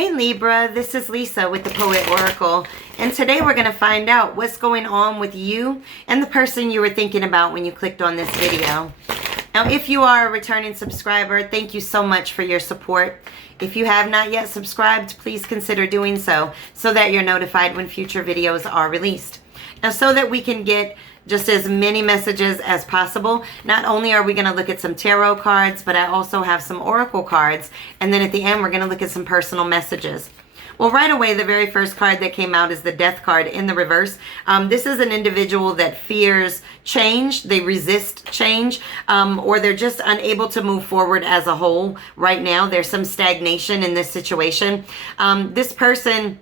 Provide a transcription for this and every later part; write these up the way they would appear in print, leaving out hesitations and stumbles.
Hey Libra, this is Lisa with the Poet Oracle, and today we're going to find out what's going on with you and the person you were thinking about when you clicked on this video. Now, if you are a returning subscriber, thank you so much for your support. If you have not yet subscribed, please consider doing so that you're notified when future videos are released. Now, so that we can get just as many messages as possible, not only are we going to look at some tarot cards, but I also have some oracle cards. And then at the end, we're going to look at some personal messages. Well, right away, the very first card that came out is the Death card in the reverse. This is an individual that fears change. They resist change, or they're just unable to move forward as a whole right now. There's some stagnation in this situation. This person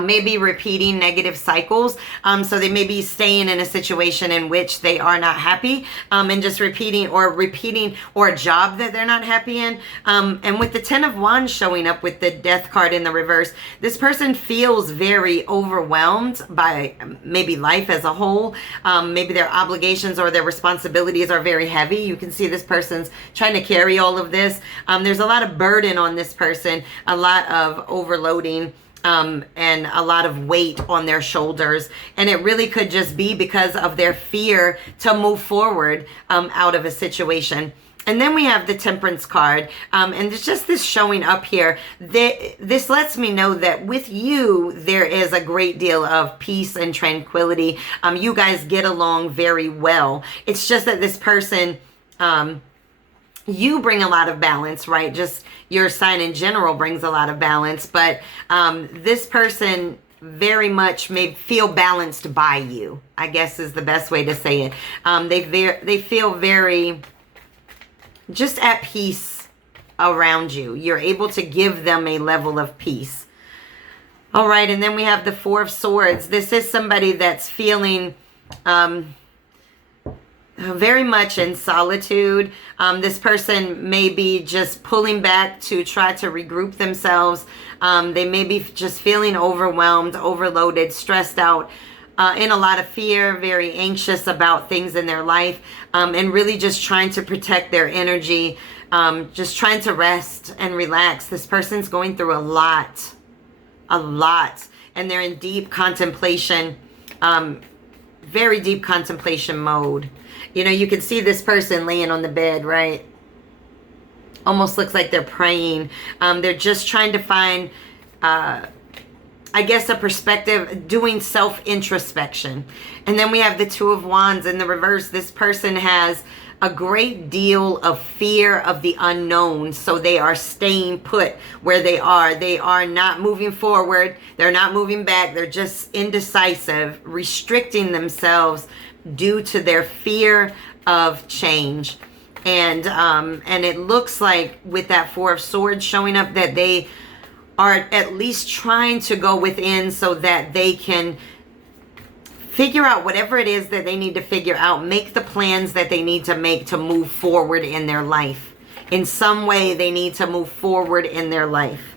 may be repeating negative cycles. So they may be staying in a situation in which they are not happy, and just repeating or a job that they're not happy in. And with the 10 of Wands showing up with the Death card in the reverse, this person feels very overwhelmed by maybe life as a whole. Maybe their obligations or their responsibilities are very heavy. You can see this person's trying to carry all of this. There's a lot of burden on this person, a lot of overloading, and a lot of weight on their shoulders. And it really could just be because of their fear to move forward out of a situation. And then we have the Temperance card, and it's just this showing up here. This lets me know that with you, there is a great deal of peace and tranquility. You guys get along very well. It's just that this person, you bring a lot of balance, right? Just your sign in general brings a lot of balance, but this person very much may feel balanced by you, I guess is the best way to say it. They feel very just at peace around you. You're able to give them a level of peace. All right, and then we have the Four of Swords. This is somebody that's feeling very much in solitude. This person may be just pulling back to try to regroup themselves. They may be just feeling overwhelmed, overloaded, stressed out, in a lot of fear, very anxious about things in their life, and really just trying to protect their energy, just trying to rest and relax. This person's going through a lot, and they're in deep contemplation, very deep contemplation mode. You know, you can see this person laying on the bed, right? Almost looks like they're praying. They're just trying to find, I guess, a perspective, doing self-introspection. And then we have the Two of Wands in the reverse. This person has a great deal of fear of the unknown. So they are staying put where they are. They are not moving forward. They're not moving back. They're just indecisive, restricting themselves due to their fear of change. And it looks like with that Four of Swords showing up that they are at least trying to go within so that they can figure out whatever it is that they need to figure out, make the plans that they need to make to move forward in their life. In some way, they need to move forward in their life.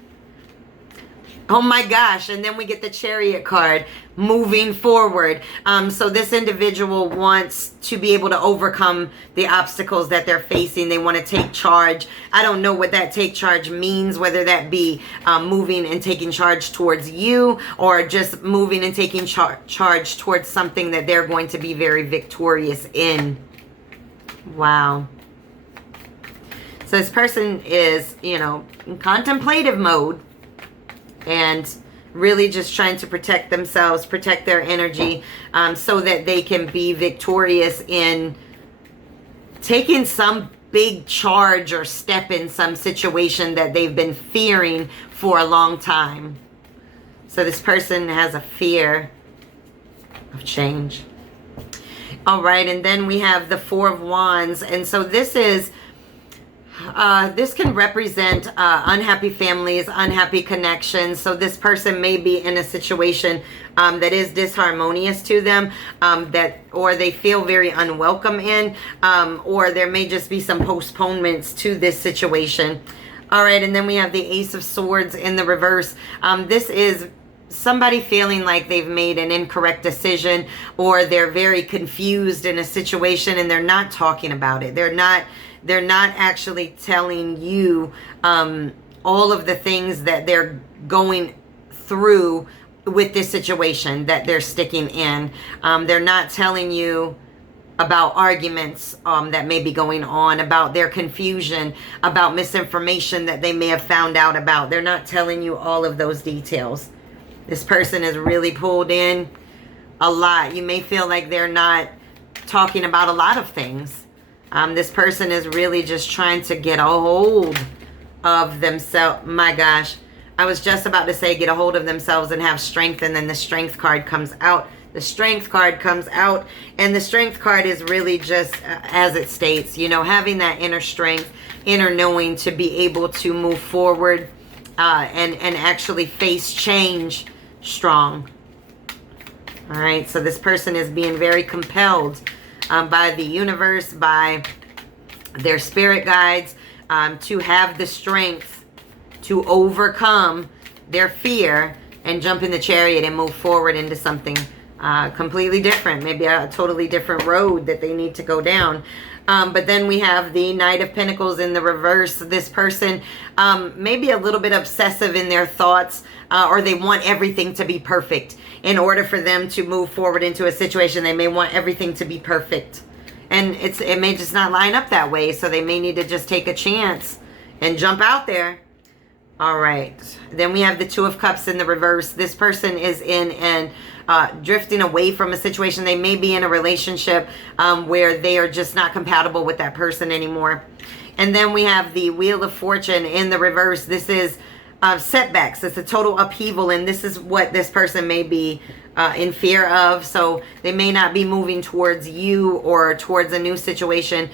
Oh my gosh, and then we get the Chariot card, moving forward. So this individual wants to be able to overcome the obstacles that they're facing. They want to take charge. I don't know what that take charge means, whether that be moving and taking charge towards you, or just moving and taking charge towards something that they're going to be very victorious in. Wow. So this person is, you know, in contemplative mode, and really just trying to protect themselves, protect their energy, so that they can be victorious in taking some big charge or step in some situation that they've been fearing for a long time. So this person has a fear of change. All right, and then we have the Four of Wands. And so this is this can represent unhappy families, unhappy connections. So this person may be in a situation that is disharmonious to them, or they feel very unwelcome in, or there may just be some postponements to this situation. All right, and then we have the Ace of Swords in the reverse. This is somebody feeling like they've made an incorrect decision, or they're very confused in a situation and they're not talking about it. They're not actually telling you all of the things that they're going through with this situation that they're sticking in. They're not telling you about arguments that may be going on, about their confusion, about misinformation that they may have found out about. They're not telling you all of those details. This person is really pulled in a lot. You may feel like they're not talking about a lot of things. This person is really just trying to get a hold of themselves. My gosh, I was just about to say get a hold of themselves and have strength, and then the Strength card comes out. The Strength card comes out, and the Strength card is really just, as it states, you know, having that inner strength, inner knowing to be able to move forward and actually face change strong. All right, so this person is being very compelled by the universe, by their spirit guides, to have the strength to overcome their fear and jump in the chariot and move forward into something completely different, maybe a totally different road that they need to go down. But then we have the Knight of Pentacles in the reverse. This person may be a little bit obsessive in their thoughts, or they want everything to be perfect. In order for them to move forward into a situation, they may want everything to be perfect. And it may just not line up that way, so they may need to just take a chance and jump out there. All right. Then we have the Two of Cups in the reverse. This person is in and drifting away from a situation. They may be in a relationship where they are just not compatible with that person anymore. And then we have the Wheel of Fortune in the reverse. This is setbacks. It's a total upheaval, and this is what this person may be in fear of. So they may not be moving towards you or towards a new situation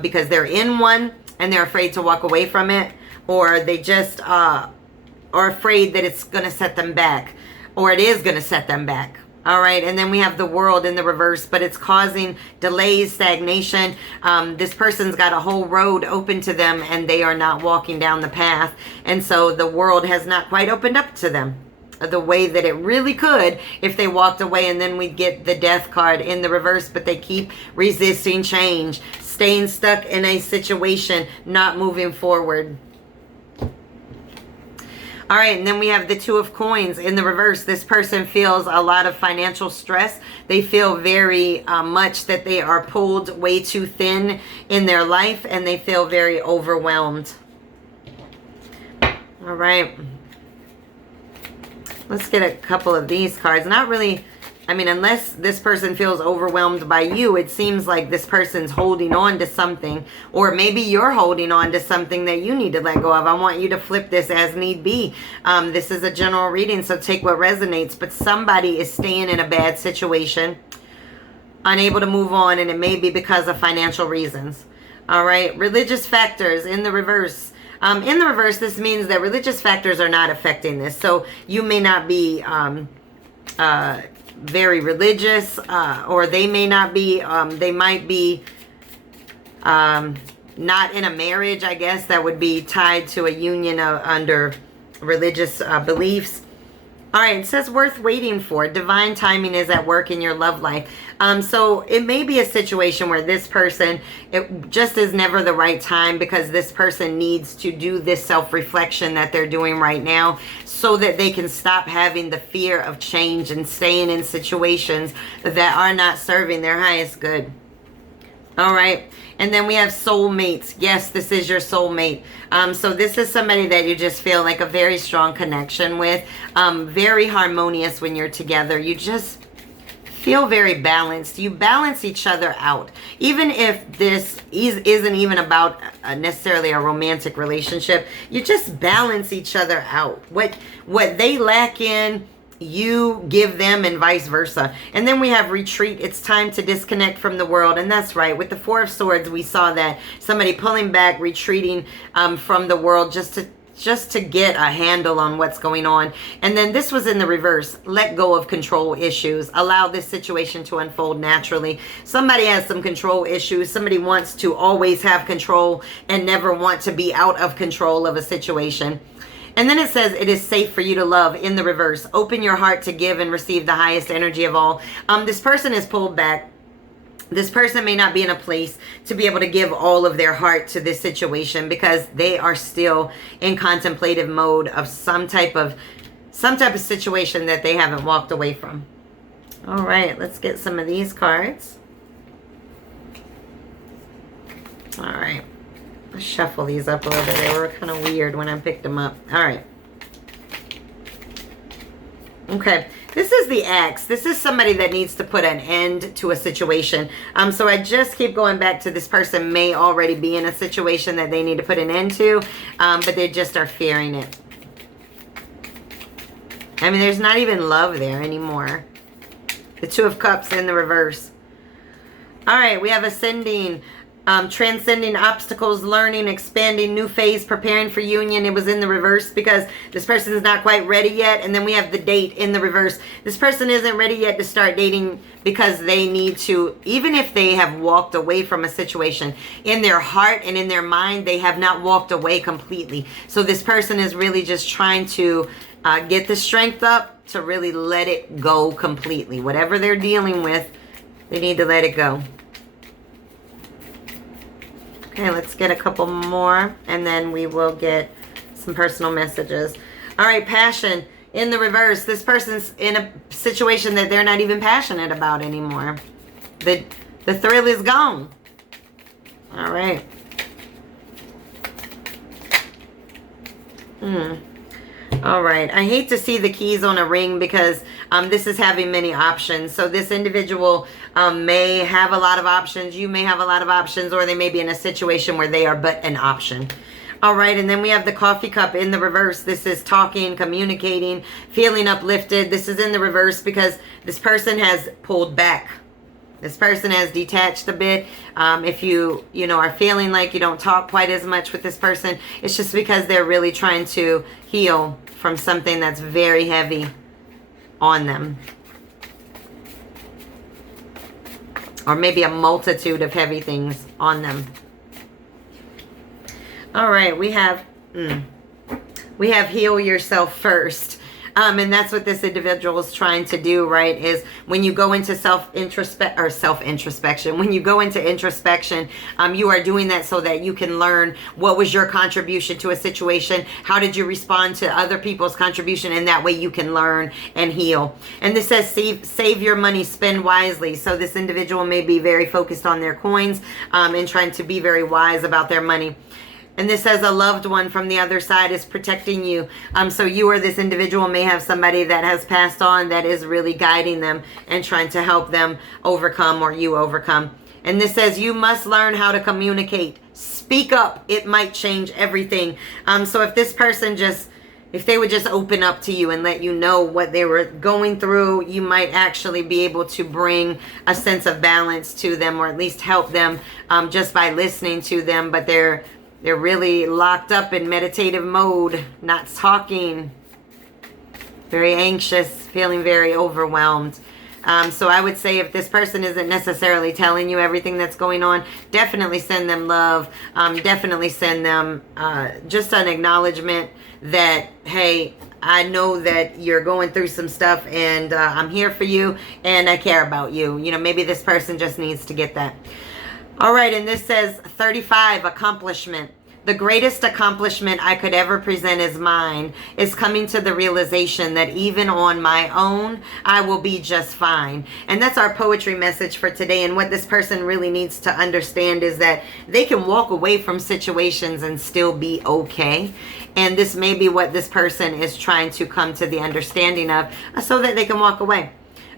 because they're in one and they're afraid to walk away from it, or they just are afraid that it's going to set them back, or it is going to set them back. All right, and then we have the World in the reverse, but it's causing delays, stagnation. This person's got a whole road open to them, and they are not walking down the path. And so the world has not quite opened up to them the way that it really could if they walked away. And then we get the Death card in the reverse, but they keep resisting change, staying stuck in a situation, not moving forward. All right, and then we have the Two of Coins in the reverse. This person feels a lot of financial stress. They feel very much that they are pulled way too thin in their life, and they feel very overwhelmed. All right. Let's get a couple of these cards. Not really, I mean, unless this person feels overwhelmed by you, it seems like this person's holding on to something, or maybe you're holding on to something that you need to let go of. I want you to flip this as need be. This is a general reading, so take what resonates, but somebody is staying in a bad situation, unable to move on, and it may be because of financial reasons. All right, religious factors in the reverse. In the reverse, this means that religious factors are not affecting this. So you may not be very religious, or they may not be, they might be not in a marriage, I guess, that would be tied to a union under religious beliefs. All right, it says worth waiting for. Divine timing is at work in your love life. So it may be a situation where this person, it just is never the right time, because this person needs to do this self-reflection that they're doing right now so that they can stop having the fear of change and staying in situations that are not serving their highest good. All right. And then we have soulmates. Yes, this is your soulmate. So this is somebody that you just feel like a very strong connection with. Very harmonious when you're together. You just feel very balanced. You balance each other out. Even if this isn't even about necessarily a romantic relationship, you just balance each other out. What they lack in, you give them, and vice versa. And then we have retreat. It's time to disconnect from the world. And that's right. With the Four of Swords, we saw that somebody pulling back, retreating from the world just to get a handle on what's going on. And then this was in the reverse. Let go of control issues. Allow this situation to unfold naturally. Somebody has some control issues. Somebody wants to always have control and never want to be out of control of a situation. And then it says it is safe for you to love in the reverse. Open your heart to give and receive the highest energy of all. This person is pulled back This person may not be in a place to be able to give all of their heart to this situation because they are still in contemplative mode of some type of situation that they haven't walked away from. All right, let's get some of these cards. All right, let's shuffle these up a little bit. They were kind of weird when I picked them up. All right. Okay, this is the Axe. This is somebody that needs to put an end to a situation. So I just keep going back to this person may already be in a situation that they need to put an end to, but they just are fearing it. I mean, there's not even love there anymore. The Two of Cups in the reverse. All right, we have Ascending. Transcending obstacles, learning, expanding, new phase, preparing for union. It was in the reverse because this person is not quite ready yet. And then we have the Date in the reverse. This person isn't ready yet to start dating because they need to, even if they have walked away from a situation, in their heart and in their mind, they have not walked away completely. So this person is really just trying to get the strength up to really let it go completely. Whatever they're dealing with, they need to let it go. Okay, let's get a couple more, and then we will get some personal messages. All right, Passion in the reverse. This person's in a situation that they're not even passionate about anymore. The thrill is gone. All right. All right. I hate to see the keys on a ring because this is having many options. So this individual may have a lot of options. You may have a lot of options, or they may be in a situation where they are but an option. All right. And then we have the Coffee Cup in the reverse. This is talking, communicating, feeling uplifted. This is in the reverse because this person has pulled back. This person has detached a bit. If you are feeling like you don't talk quite as much with this person, it's just because they're really trying to heal from something that's very heavy on them. Or maybe a multitude of heavy things on them. All right, we have heal yourself first. And that's what this individual is trying to do, right? Is when you go into self-introspection, when you go into introspection, you are doing that so that you can learn what was your contribution to a situation, how did you respond to other people's contribution, and that way you can learn and heal. And this says save your money, spend wisely. So this individual may be very focused on their coins and trying to be very wise about their money. And this says a loved one from the other side is protecting you. So you or this individual may have somebody that has passed on that is really guiding them and trying to help them overcome, or you overcome. And this says you must learn how to communicate. Speak up. It might change everything. So if this person if they would just open up to you and let you know what they were going through, you might actually be able to bring a sense of balance to them, or at least help them just by listening to them. But they're really locked up in meditative mode, not talking, very anxious, feeling very overwhelmed. So I would say if this person isn't necessarily telling you everything that's going on, definitely send them love. Definitely send them just an acknowledgement that, hey, I know that you're going through some stuff, and I'm here for you, and I care about you. Maybe this person just needs to get that. All right, and this says 35, accomplishment. The greatest accomplishment I could ever present as mine is coming to the realization that even on my own, I will be just fine. And that's our poetry message for today. And what this person really needs to understand is that they can walk away from situations and still be okay. And this may be what this person is trying to come to the understanding of, so that they can walk away.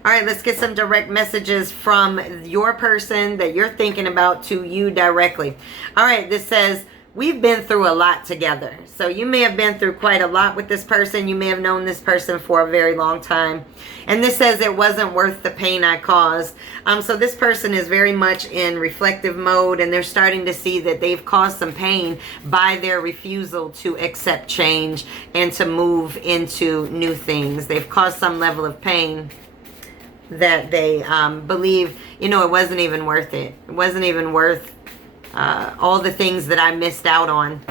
All right, let's get some direct messages from your person that you're thinking about to you directly. All right, this says, we've been through a lot together. So you may have been through quite a lot with this person. You may have known this person for a very long time. And this says it wasn't worth the pain I caused. So this person is very much in reflective mode, and they're starting to see that they've caused some pain by their refusal to accept change and to move into new things. They've caused some level of pain that they believe, it wasn't even worth it. It wasn't even worth all the things that I missed out on.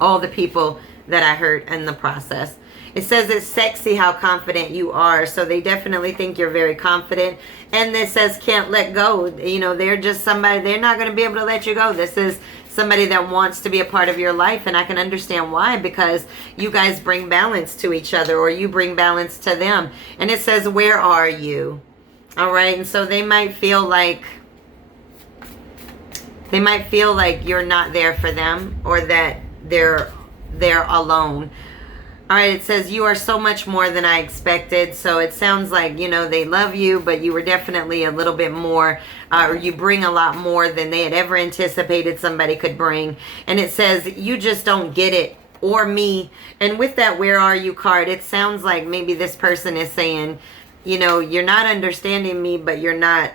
All the people that I hurt in the process. It says it's sexy how confident you are. So they definitely think you're very confident. And this says can't let go. You know, they're just somebody, they're not going to be able to let you go. This is somebody that wants to be a part of your life. And I can understand why, because you guys bring balance to each other, or you bring balance to them. And it says, where are you? All right. And so they might feel like you're not there for them, or that they're alone. All right, it says you are so much more than I expected. So it sounds like, you know, they love you, but you were definitely a little bit more, or you bring a lot more than they had ever anticipated somebody could bring. And it says you just don't get it, or me. And with that where are you card, it sounds like maybe this person is saying, you know, you're not understanding me, but you're not,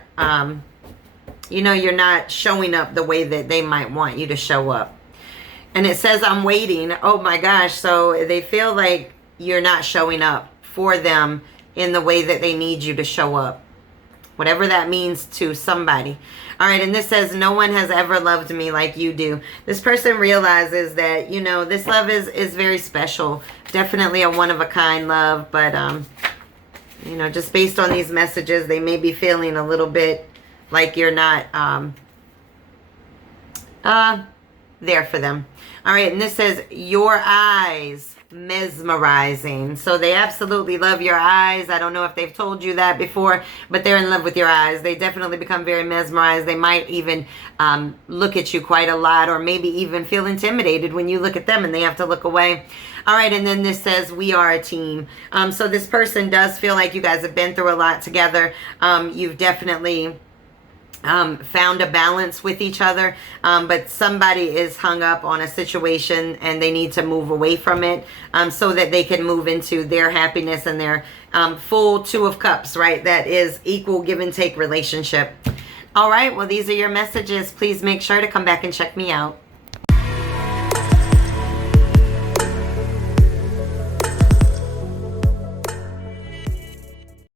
you know, you're not showing up the way that they might want you to show up. And it says, I'm waiting. Oh my gosh. So they feel like you're not showing up for them in the way that they need you to show up. Whatever that means to somebody. All right. And this says, no one has ever loved me like you do. This person realizes that, you know, this love is very special. Definitely a one-of-a-kind love. But, you know, just based on these messages, they may be feeling a little bit like you're not there for them. All right, and this says, your eyes, mesmerizing. So they absolutely love your eyes. I don't know if they've told you that before, but they're in love with your eyes. They definitely become very mesmerized. They might even look at you quite a lot, or maybe even feel intimidated when you look at them and they have to look away. All right, and then this says, we are a team. So this person does feel like you guys have been through a lot together. You've definitely found a balance with each other, but somebody is hung up on a situation and they need to move away from it, so that they can move into their happiness and their full Two of Cups, right? That is equal give and take relationship. All right, well, these are your messages. Please make sure to come back and check me out.